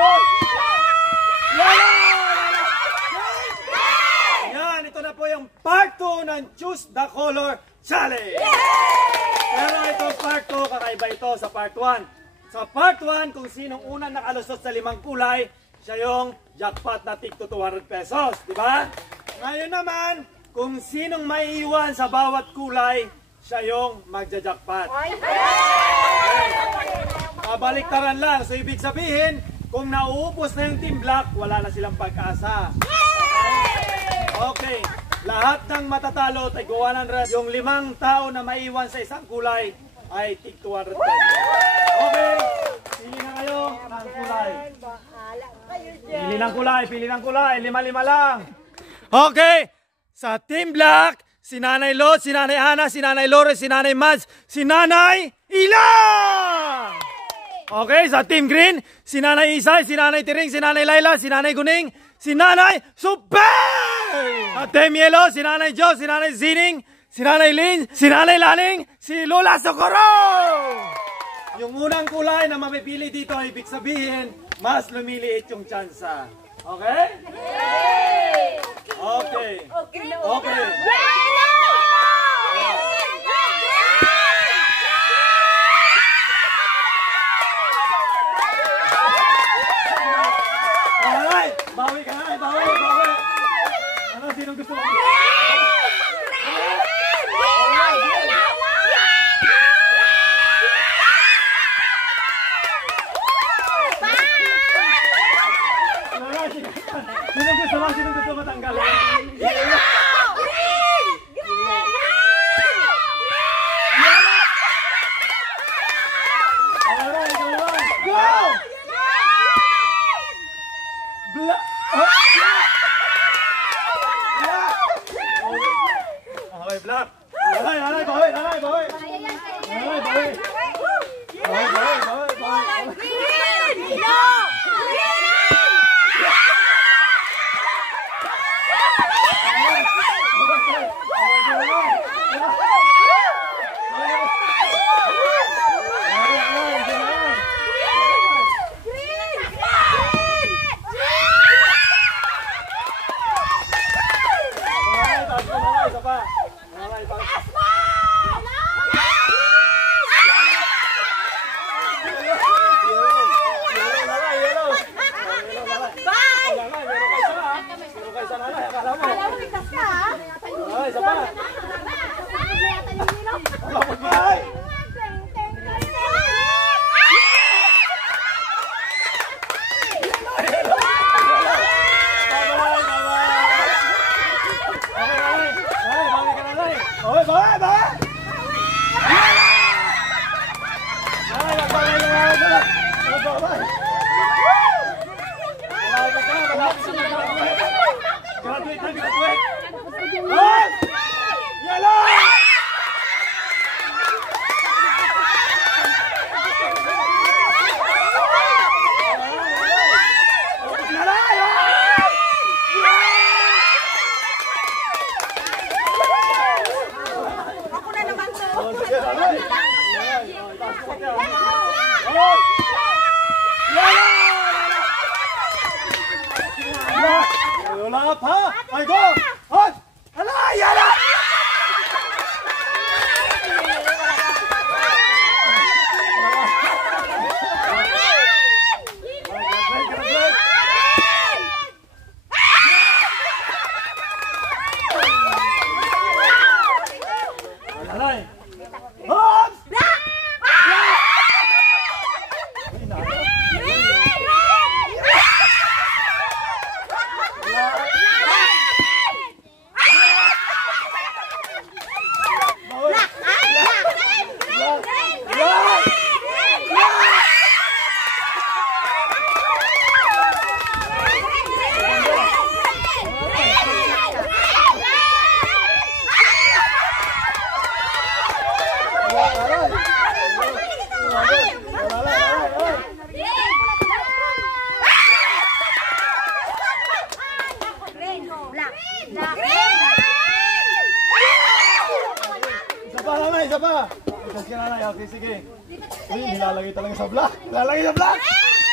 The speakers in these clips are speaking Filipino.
Yellow! Yan, ito na po yung part 2 ng Choose the Color Challenge. Pero ito part 2, kakaiba ito sa part 1. Sa part 1, kung sinong unang nakalusot sa 5 kulay, siya yung jackpot na tig to 200 pesos. Diba? Ngayon naman, kung sinong maiiwan sa bawat kulay, siya yung magja-jackpot. Baliktaran lang. So, ibig sabihin, kung nauupos na yung Team Black, wala na silang pag-asa. Okay. Lahat ng matatalo, tig 100. Yung 5 tao na maiwan sa isang kulay, ay tig 200 pesos. Okay. Pili na kayo ng kulay. Pili ng kulay. 5-5 lang. Okay. Sa Team Black, si Nanay Lot, si Nanay Ana, si Nanay Lore, si Nanay Mads, si Nanay Ilang! Okay, sa Team Green, si Nanay Isay, si Nanay Tiring, si Nanay Laila, si Nanay Guning, si Nanay Super! Sa Team Yellow, si Nanay Jo, si Nanay Zining, si Nanay Lin, si Nanay Laning, si Lola Socorro! Yung unang kulay na mapipili dito, ibig sabihin, mas lumiliit yung tsansa. Okay? Okay. Okay. Alright, bawi ka na, bawi. Ano, sino gusto mo? Sino gusto matanggal? Black. Nanay, bawi. Wala pa! Ay, go! Hot! Hala! Yala! Isa pa! Isa si nanay. Okay, sige. Uy, nilalagay talaga sa black. Nilalagay sa black!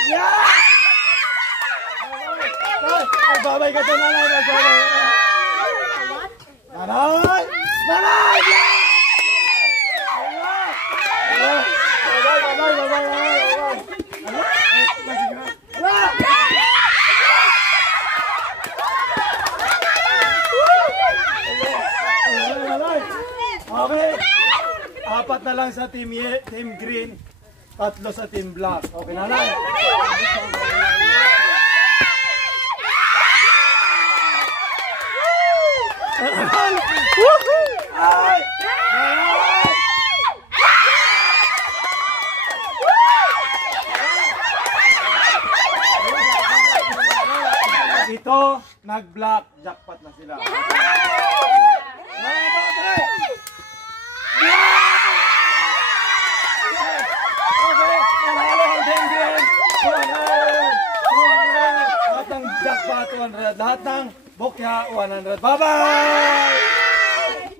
Yeah! Magbabay ka to, nanay. Magbabay. Nanay! Nanay! Okay. 4 na lang sa team green, 3 sa team black. Okay, nanay. Ay! Ito, nag-black, jackpot na sila. Lahat ng jackpot 100, lahat ng bokya 100. Bye-bye!